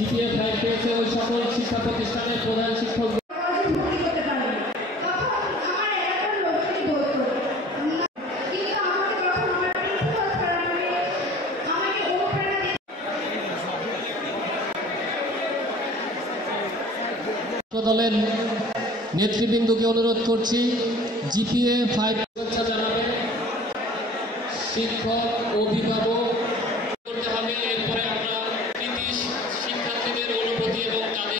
GPA 5 পেয়েছে ওই সকল শিক্ষা প্রতিষ্ঠানের প্রধান শিক্ষক দলের নেতৃবৃন্দকে অনুরোধ করছি জিপিএ 5 শুভেচ্ছা জানাবেন শিক্ষক অভিভাবক করতে হবে। এরপরে আমরা কৃতি শিক্ষার্থীদের অনুভূতি এবং তাদের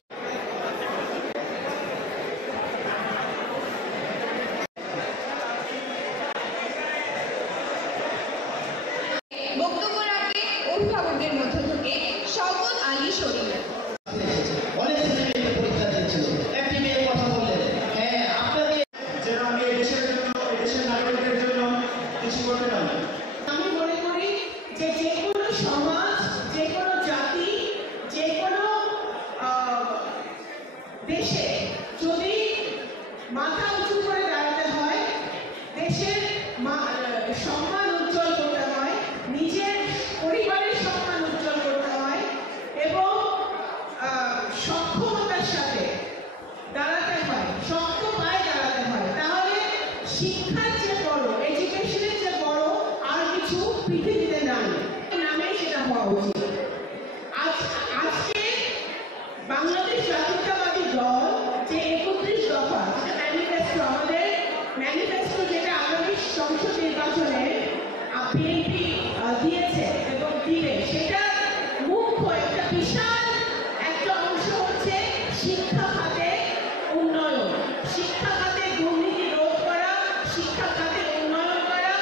বক্তব্য রাখবে অভিভাবকদের মধ্য থেকে শওকত আলী শরীফ। আমি মনে করি যে কোনো সমাজ, যে কোনো জাতি, যে কোনো দেশে যদি মাথা উঁচু করে দাঁড়াতে হয়, দেশের সম্মান উজ্জ্বল করতে হয়, নিজের পরিবারের সম্মান উজ্জ্বল করতে হয় এবং সক্ষমতার সাথে দাঁড়াতে হয়, শক্ত পায়ে দাঁড়াতে হয়, তাহলে শিক্ষার যে বড়, এডুকেশনের যে বড় আর কিছু পৃথিবীতে নাই, নামে সেটা হওয়া উচিত। আজকে বাংলাদেশ জাতীয়তাবাদী দল যে 31 দফা ম্যানিফেস্টো, আমাদের ম্যানিফেস্টো যেটা আগামী সংসদ নির্বাচনে বিএনপি দিয়েছে এবং দিবে, সেটা মুখ্য একটা বিশাল একটা অংশ হচ্ছে শিক্ষা খাতে উন্নয়ন, শিক্ষা খাতে দুর্নীতি রোধ করা, শিক্ষা খাতে উন্নয়ন করা,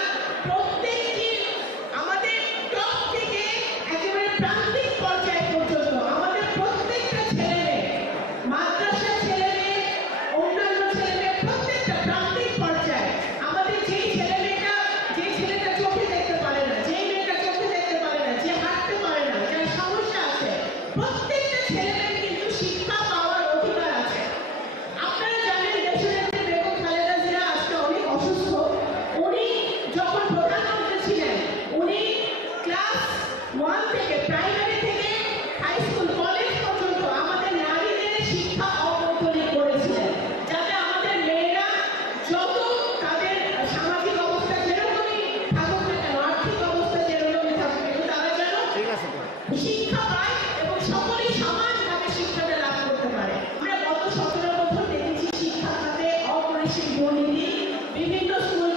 প্রত্যেকটি আমাদের টপ থেকে একেবারে প্রান্তিক পর্যায় পর্যন্ত আমাদের প্রত্যেকটা ছেলেমেয়ে, মাদ্রাসা ছেলেমেয়ে, অন্যান্য ছেলেমেয়ে, প্রত্যেকটা প্রান্তিক পর্যায়ে আমাদের যে ছেলেটা চোখে দেখতে পারে না, যে মেয়েটা চোখে দেখতে পারে না, যে হাঁটতে পারে না, যার সমস্যা আছে, প্রত্যেকটা ছেলেমেয়ের কিন্তু শিক্ষা পাওয়ার অধিকার আছে। আপনারা জানেন দেশনেত্রী বেগম খালেদা জিয়া আজকে অনেক অসুস্থ। উনি যখন প্রধানমন্ত্রী ছিলেন, উনি ক্লাস 1 থেকে, প্রাইমারি থেকে হাই স্কুল, কলেজ পর্যন্ত আমাদের নারীদের শিক্ষা অবৈতনিক করেছিলেন, যাতে আমাদের মেয়েরা যত তাদের সামাজিক অবস্থা যেরকমই থাকুক না কেন, আর্থিক অবস্থা যেরকমই থাকুক, কিন্তু তারা যেন শিক্ষা পায় এবং সকলেই সমানভাবে শিক্ষাটা লাভ করতে পারে। আমরা গত 17 বছর দেখেছি শিক্ষা খাতে অপরিসীম দুর্নীতি, বিভিন্ন স্কুল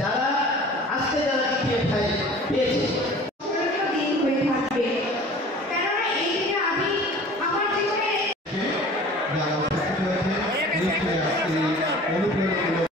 যারা আজকে যারা পেয়েছে দিন হয়ে থাকবে, কেননা এই দিনে আমি আমার জীবনে অনুপ্রেরণা